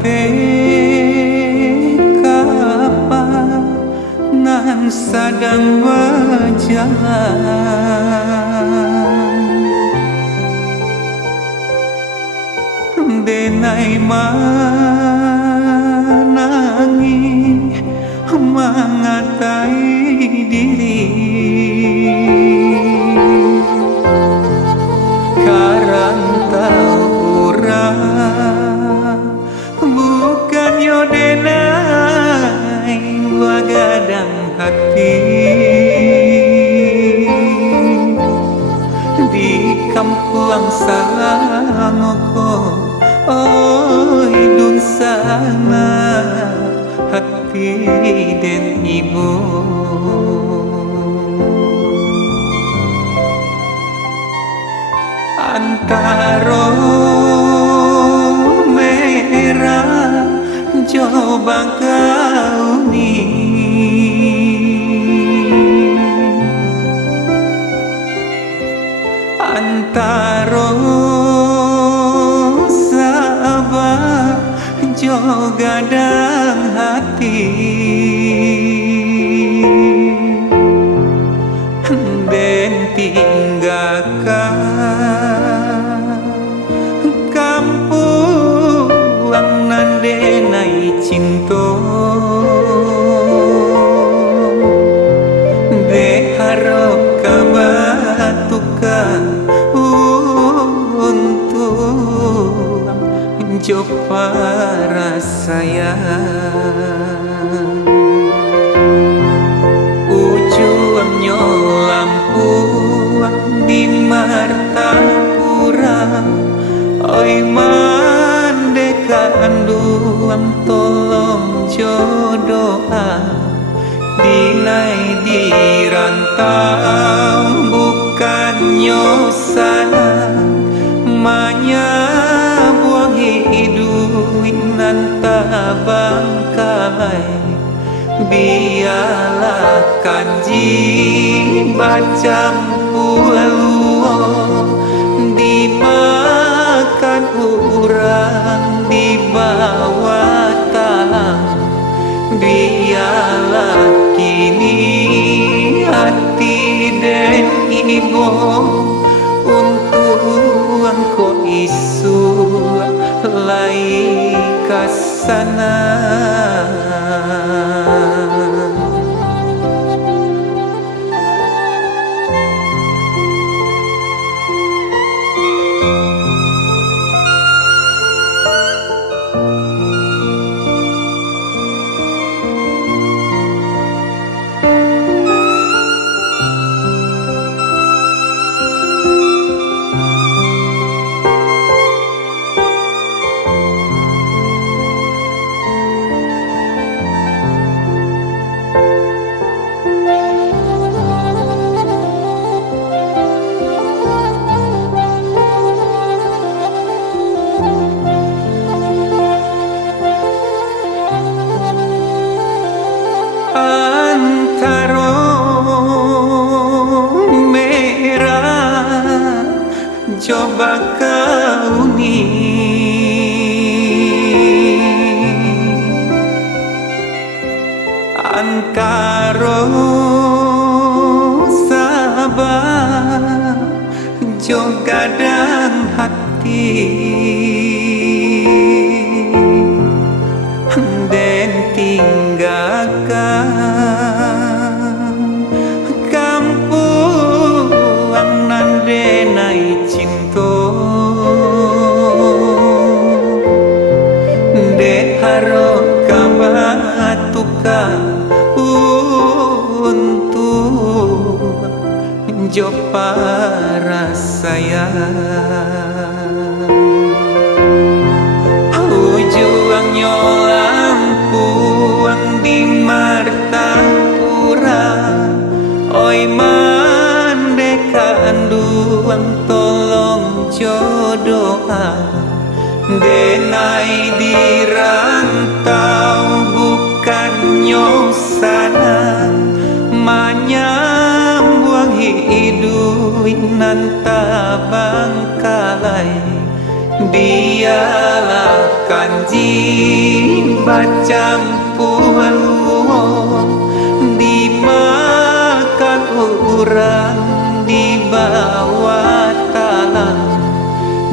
hate kapan nan sadang berjalan denai manangi mengatai diri karang tahu orang bukan yodenai wagadang hati di kampung Salangoko oi dun sana hati dan ibu antara merah coba kau ni antara sabar juga dan hati dan tinggalkan kampung nan denai cinta de harap kabatukan untuk coba sayang ujungnya lampu di Martapura oi mandekan duang tolong jodoha dinai di rantau bukan nyosana manya buang hidup nanta bangkai biarlah kanji macam pulau dimakan orang di bawah talang biarlah kini hati dan ibu untuk engkau isu lai kasana antara merah coba kau ni antara sabar juga dan hati dan tinggalkan kampung nan denai cinta de harap kabatuka untuk jopa sayang ujungnya lampuang di Martapura oi mandekan duang tolong jodoha denai di rantau bukan nyosana manyambuang hidup nanta bangkalai biarlah kanji bacampur dimakan orang di bawah talang.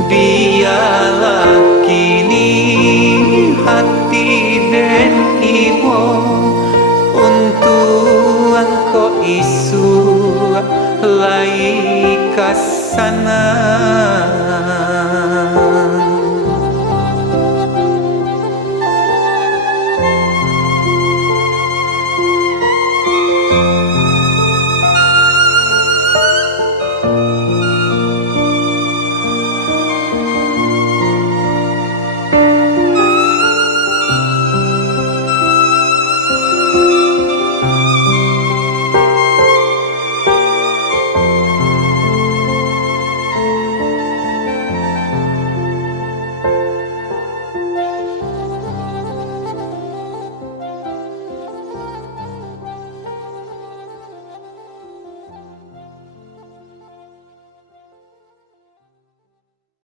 Biarlah kini hati dan ibu untuk engkau isu lai kasana.